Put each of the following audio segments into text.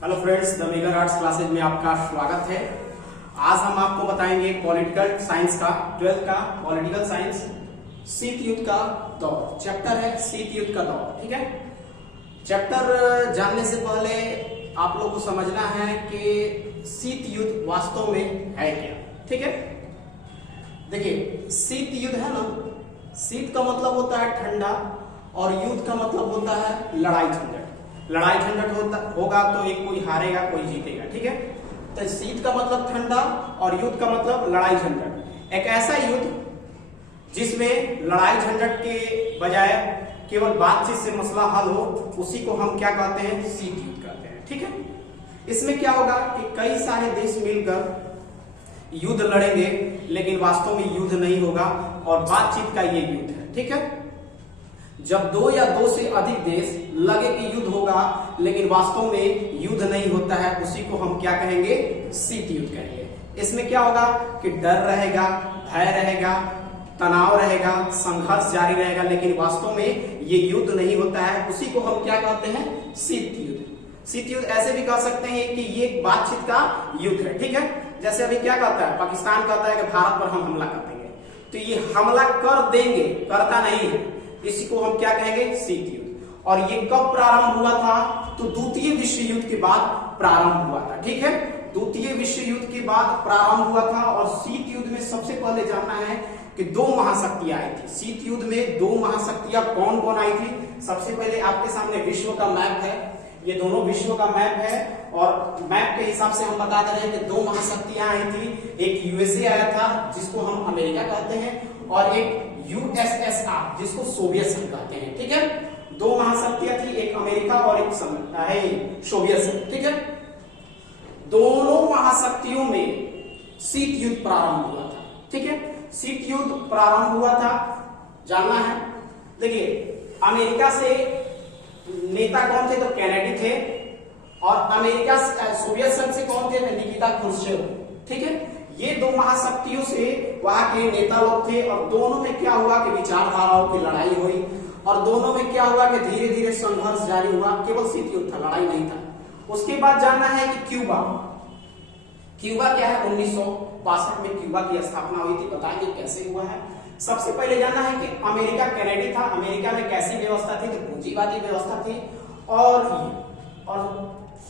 Hello friends, the mega arts classes में आपका स्वागत है। आज हम आपको बताएंगे पॉलिटिकल साइंस का 12th का पॉलिटिकल साइंस शीत युद्ध का दौर। चैप्टर है शीत युद्ध का दौर। ठीक है, चैप्टर जानने से पहले आप लोग को समझना है कि शीत युद्ध वास्तव में है क्या। ठीक है, देखिए शीत युद्ध है ना, शीत का मतलब होता है ठंडा और युद्ध का मतलब होता है लड़ाई झंझट। लड़ाई झंझट होगा तो एक कोई हारेगा कोई जीतेगा। ठीक है, तो शीत का मतलब ठंडा और युद्ध का मतलब लड़ाई झंझट। एक ऐसा युद्ध जिसमें लड़ाई झंझट के बजाय केवल बातचीत से मसला हल हो, उसी को हम क्या कहते हैं, शीत युद्ध कहते हैं। ठीक है, इसमें क्या होगा कि कई सारे देश मिलकर युद्ध लड़ेंगे, लेकिन वास्तव में युद्ध नहीं होगा और बातचीत का ये युद्ध है। ठीक है, जब दो या दो से अधिक देश लगे कि युद्ध होगा लेकिन वास्तव में युद्ध नहीं होता है, उसी को हम क्या कहेंगे, शीत युद्ध कहेंगे। इसमें क्या होगा कि डर रहेगा, भय रहेगा, तनाव रहेगा, संघर्ष जारी रहेगा, लेकिन वास्तव में ये युद्ध नहीं होता है, उसी को हम क्या कहते हैं, शीत युद्ध। शीत युद्ध ऐसे भी कह सकते हैं कि ये बातचीत का युद्ध है। ठीक है, जैसे अभी क्या कहता है, पाकिस्तान कहता है कि भारत पर हम हमला कर देंगे, तो ये हमला कर देंगे, करता नहीं है, इसी को हम क्या कहेंगे, शीत युद्ध। और ये कब प्रारंभ हुआ था, तो द्वितीय विश्व युद्ध के बाद प्रारंभ हुआ था। ठीक है, द्वितीय विश्व युद्ध के बाद प्रारंभ हुआ था। और शीत युद्ध में सबसे पहले जानना है कि दो महाशक्तियां आई थी। शीत युद्ध में दो महाशक्तियां कौन कौन आई थी। सबसे पहले आपके सामने विश्व का मैप है, ये दोनों विश्व का मैप है और मैप के हिसाब से हम बता दे रहे हैं कि दो महाशक्तियां आई थी। एक यूएसए आया था जिसको हम अमेरिका कहते हैं, और एक यूएसएसआर जिसको सोवियत संघ कहते हैं। ठीक है, दो महाशक्तियां थी, एक अमेरिका और एक सोवियत संघ। ठीक है, दोनों महाशक्तियों में शीत युद्ध प्रारंभ हुआ था। ठीक है, शीत युद्ध प्रारंभ हुआ था, जानना है। देखिए अमेरिका से नेता कौन थे, तो कैनेडी थे, और अमेरिका सोवियत संघ से कौन थे, तो निकिता क्रुश्चेव। ठीक है, ये दो महाशक्तियों से वहां के नेता लोग थे, और दोनों में क्या हुआ कि विचारधाराओं की लड़ाई हुई, और दोनों में क्या हुआ कि धीरे धीरे संघर्ष जारी हुआ। केवल शीत युद्ध था, लड़ाई नहीं था। उसके बाद जानना है कि क्यूबा क्या है, 1962 में क्यूबा की स्थापना हुई थी। बताएंगे कैसे हुआ है। सबसे पहले जानना है कि अमेरिका कैनेडी था, अमेरिका में कैसी व्यवस्था थी, तो पूंजीवादी व्यवस्था थी, और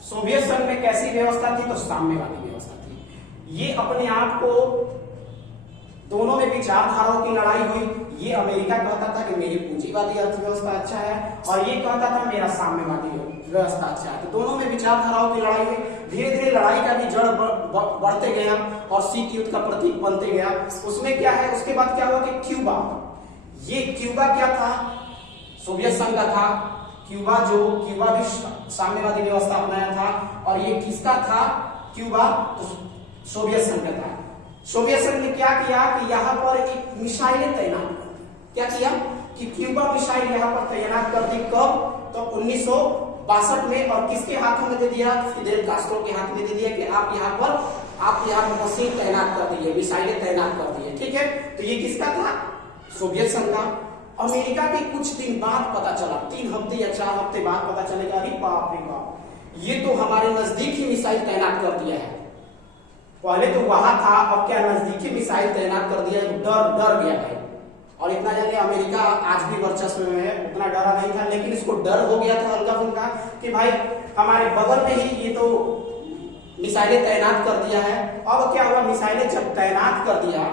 सोवियत संघ में कैसी व्यवस्था थी, तो साम्यवादी व्यवस्था थी। ये अपने आप को, दोनों में विचारधाराओं की लड़ाई हुई। ये अमेरिका कहता था कि मेरी पूंजीवादी अर्थव्यवस्था अच्छा है, और ये कहता था मेरा साम्यवादी व्यवस्था अच्छा है। तो दोनों में विचारधाराओं की लड़ाई हुई। धीरे धीरे लड़ाई का भी जड़ बढ़ते गया और शीत युद्ध का प्रतीक बनते गया। उसमें क्या है, उसके बाद क्या हुआ कि क्यूबा, ये क्यूबा क्या था, सोवियत संघ का था। क्यूबा भी साम्यवादी व्यवस्था अपनाया था, और ये किसका था, क्यूबा, तो सोवियत संघ का था। सोवियत संघ ने क्या किया कि यहाँ पर एक मिसाइलें तैनात कर दी। क्या किया कि क्यूबा मिसाइल यहाँ पर तैनात कर दी। कब, तो 1962 में। और किसके हाथों में दे दिया, फिदेल कास्ट्रो के हाथ में दे दिया कि आप यहाँ पर मशीन तैनात कर दिए, मिसाइलें तैनात कर दिए। ठीक है, तो ये किसका था, सोवियत संघ का। अमेरिका के कुछ दिन बाद पता चला, 3 हफ्ते या 4 हफ्ते बाद पता चलेगा, अरे बाप रे बाप, ये तो हमारे नजदीक ही मिसाइल तैनात कर दिया है। पहले तो वहां था, अब क्या नजदीकी मिसाइल तैनात कर दिया, डर गया भाई। और इतना जानिए अमेरिका आज भी वर्चस्व में है, उतना डरा नहीं था, लेकिन इसको डर हो गया था हल्का फुल्का कि भाई हमारे बगल में ही ये तो मिसाइलें तैनात कर दिया है। अब क्या हुआ, मिसाइलें जब तैनात कर दिया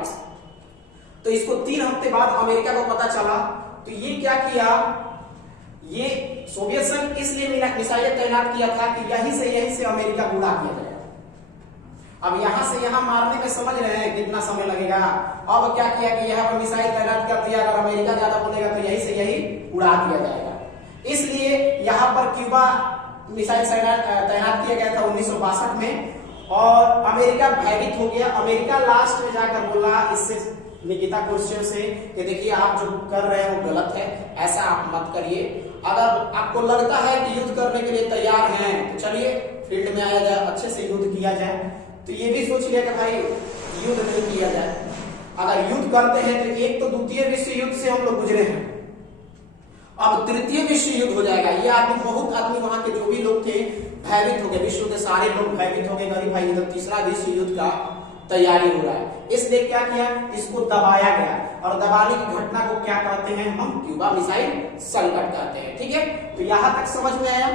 तो इसको 3 हफ्ते बाद अमेरिका को पता चला, तो ये क्या किया, ये सोवियत संघ इसलिए मिसाइलें तैनात किया था कि यहीं से अमेरिका को उड़ा दिया जाए। अब यहां से यहां मारने में समझ रहे हैं कितना समय लगेगा। अब क्या किया कि यहाँ पर मिसाइल तैनात कर दिया, अगर अमेरिका ज्यादा बोलेगा तो यहीं से उड़ा दिया जाएगा। इसलिए यहाँ पर क्यूबा मिसाइल तैनात किया गया था 1962 में, और अमेरिका भयभीत हो गया। अमेरिका लास्ट में जाकर बोला इससे, निकिता क्रुश्चेव से, कि देखिए आप जो कर रहे हैं वो गलत है, ऐसा आप मत करिए। अगर आपको लगता है कि युद्ध करने के लिए तैयार हैं तो चलिए फील्ड में आया जाए, अच्छे से युद्ध किया जाए। तो ये भी सोच लिया कि भाई युद्ध नहीं किया जाए। अगर युद्ध करते हैं तो एक तो द्वितीय विश्व युद्ध से हम लोग गुजरे हैं, अब तृतीय विश्व युद्ध हो जाएगा। ये आदमी, बहुत आदमी वहां के जो भी लोग थे भयभीत हो गए, विश्व के सारे लोग भयभीत हो गए, अरे भाई इधर तीसरा विश्व युद्ध का तैयारी हो रहा है। इसलिए क्या किया, इसको दबाया गया, और दबाने की घटना को क्या कहते हैं हम, क्यूबा मिसाइल संकट कहते हैं। ठीक है, तो यहां तक समझ में आया।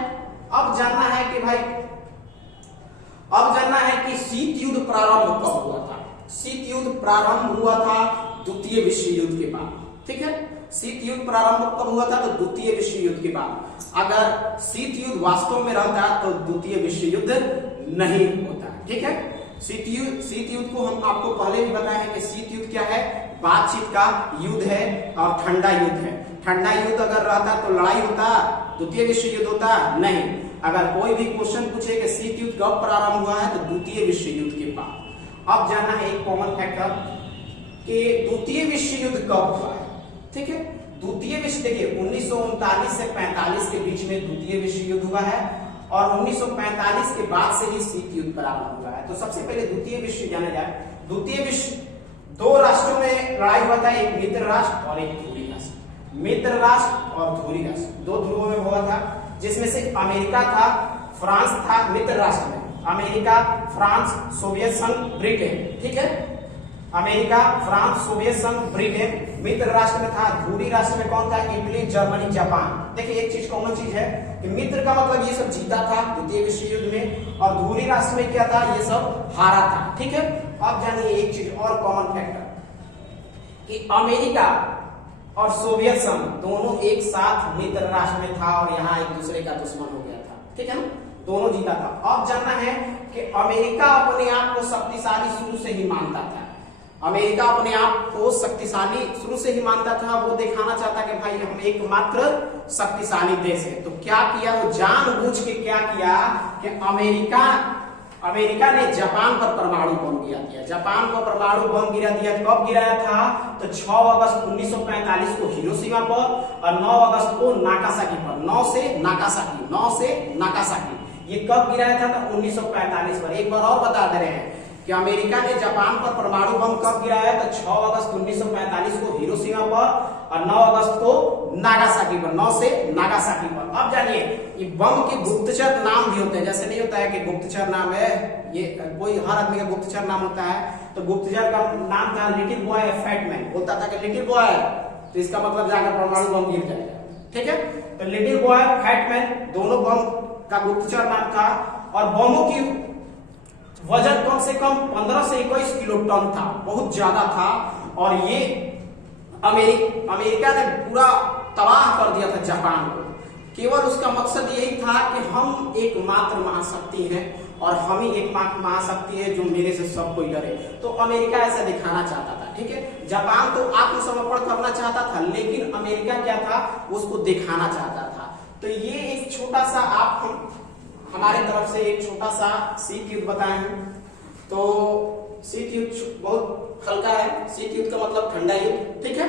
अब जानना है कि भाई, अब जानना है कि शीत युद्ध प्रारंभ कब हुआ था। शीत युद्ध प्रारंभ हुआ था द्वितीय विश्व युद्ध के बाद। ठीक है, शीत युद्ध प्रारंभ कब हुआ था, तो द्वितीय विश्व युद्ध के बाद। अगर शीत युद्ध वास्तव में रहता तो द्वितीय विश्व युद्ध नहीं होता। ठीक है, शीत युद्ध को हम आपको पहले भी बताए हैं कि शीत युद्ध क्या है, बातचीत का युद्ध है, और ठंडा युद्ध है। ठंडा युद्ध अगर रहता तो लड़ाई होता, द्वितीय विश्व युद्ध होता नहीं। अगर कोई भी क्वेश्चन पूछे कि शीत युद्ध कब प्रारंभ हुआ है, तो द्वितीय विश्व युद्ध के बाद। अब जानना है एक कॉमन फैक्टर कि द्वितीय विश्व युद्ध कब हुआ है। ठीक है, द्वितीय विश्व, देखिए 1939 से 45 के बीच में द्वितीय विश्व युद्ध हुआ है, और 1945 के बाद से ही शीत युद्ध प्रारंभ हुआ है। तो सबसे पहले द्वितीय विश्व जाना जाए। द्वितीय विश्व दो राष्ट्रों में लड़ाई हुआ था, एक मित्र राष्ट्र और एक ध्रुवीय राष्ट्र। मित्र राष्ट्र और ध्रुवीय राष्ट्र दो ध्रुवों में हुआ था, जिसमें से अमेरिका था, फ्रांस था मित्र राष्ट्र में। अमेरिका, फ्रांस, सोवियत संघ, ब्रिटेन। ठीक है, अमेरिका, फ्रांस, सोवियत संघ, ब्रिटेन मित्र राष्ट्र में था। ध्रुवीय राष्ट्र में कौन था, इटली, जर्मनी, जापान। देखिए एक चीज कॉमन चीज है कि मित्र का मतलब ये सब जीता था द्वितीय विश्व युद्ध में, और ध्रुवीय राष्ट्र में क्या था, ये सब हारा था। ठीक है, अब जानिए एक चीज और कॉमन फैक्टर कि अमेरिका और सोवियत संघ दोनों एक साथ मित्र राष्ट्र में था, और यहाँ एक दूसरे का दुश्मन हो गया था। ठीक है ना, दोनों जीता था। अब जानना है कि अमेरिका अपने आप को शक्तिशाली शुरू से ही मानता था। अमेरिका अपने आप को शक्तिशाली शुरू से ही मानता था, वो दिखाना चाहता कि भाई हम एकमात्र शक्तिशाली देश है। तो क्या किया, वो जानबूझ के क्या किया कि अमेरिका ने जापान पर परमाणु बम गिरा दिया। जापान को परमाणु बम गिरा दिया। कब गिराया था, तो 6 अगस्त 1945 को हिरोशिमा पर, और 9 अगस्त को नागासाकी पर। 9 से नागासाकी ये कब गिराया था, तो 1945 पर। एक बार और बता दे रहे हैं कि अमेरिका ने जापान पर परमाणु बम कब गिराया, तो 6 अगस्त 1945 को हिरोशिमा पर, और 9 अगस्त को नागासाकी पर। 9 से नागासाकी पर। अब जानिए, ये बम के गुप्तचर नाम भी होते हैं। जैसे नहीं होता है कि गुप्तचर नाम है, ये कोई हर आदमी का गुप्तचर नाम होता है। तो गुप्तचर का नाम था लिटिल बॉय फैटमैन। बोलता था कि लिटिल बॉय, तो इसका मतलब जाकर परमाणु बम गिर जाएगा। ठीक है, तो लिटिल बॉय, फैटमैन दोनों बम का गुप्तचर नाम था। और बमों की वजन कम से कम 15 से 21 किलो टन था, बहुत ज्यादा था। और ये अमेरिका ने पूरा तबाह कर दिया था जापान को। केवल उसका मकसद यही था कि हम एकमात्र महाशक्ति हैं, और हम ही एकमात्र महाशक्ति है जो मेरे से सब कोई डरे। तो अमेरिका ऐसा दिखाना चाहता था। ठीक है, जापान तो आत्मसमर्पण करना चाहता था, लेकिन अमेरिका क्या था, उसको दिखाना चाहता था। तो ये एक छोटा सा हमारे तरफ से एक छोटा सा शीत युद्ध बताए हैं। तो शीत युद्ध बहुत हल्का है। शीत युद्ध का मतलब ठंडा युद्ध। ठीक है,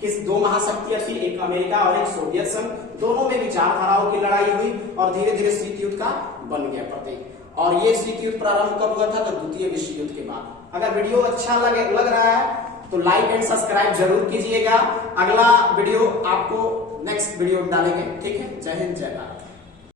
किस दो महाशक्तियां थी, एक अमेरिका और एक सोवियत संघ। दोनों में विचारधाराओं की लड़ाई हुई, और धीरे धीरे शीत युद्ध का बन गया प्रतीक। और ये शीत युद्ध प्रारंभ कब हुआ था, तो द्वितीय विश्व युद्ध के बाद। अगर वीडियो अच्छा लग रहा है तो लाइक एंड सब्सक्राइब जरूर कीजिएगा। अगला वीडियो आपको नेक्स्ट वीडियो डालेंगे। ठीक है, जय हिंद, जय भारत।